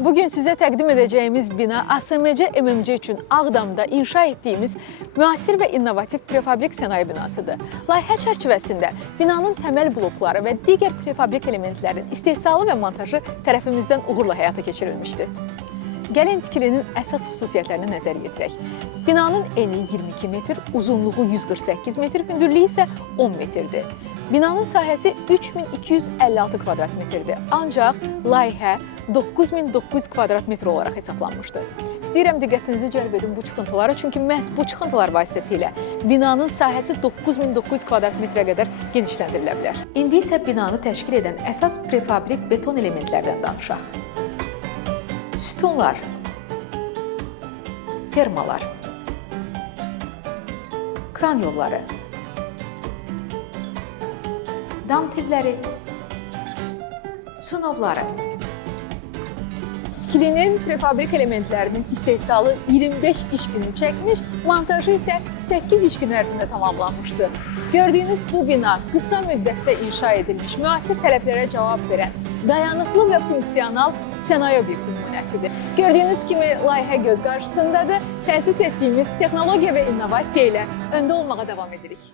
Bugün sizə təqdim edəcəyimiz bina ASMC MMC üçün Ağdamda inşa etdiyimiz müasir və innovativ prefabrik sənaye binasıdır. Layihə çərçivəsində binanın təməl blokları və digər prefabrik elementlərin istehsalı və montajı tərəfimizdən uğurla həyata keçirilmişdir. Gəlin tikilinin əsas xüsusiyyətlərini nəzərə yetirək. Binanın eni 22 metr, uzunluğu 148 metr, hündürlüyü isə 10 metrdir. Binanın sahəsi 3256 kvadrat metrdir, ancaq layihə 9900 kvadrat metr olaraq hesablanmışdır. İstəyirəm diqqətinizi cəlb edin bu çıxıntılara, çünki məhz bu çıxıntılar vasitəsilə binanın sahəsi 9900 kvadrat metrə qədər genişləndirilə bilər. İndi isə binanı təşkil edən əsas prefabrik beton elementlərdən danışaq. Sütunlar, fermalar, kran yolları, dam tirləri, sunovları. Tikilinin prefabrik elementlərinin istehsalı 25 iş günü çəkmiş, montajı isə 8 iş günü ərzində tamamlanmışdı. Gördüyünüz bu bina qısa müddətdə inşa edilmiş, müasir tələblərə cavab verən, dayanıqlı və funksional sənaye obyekti nümunəsidir. Gördüyünüz kimi layihə göz qarşısındadır. Təsis etdiyimiz texnologiya və innovasiya ilə öndə olmağa davam edirik.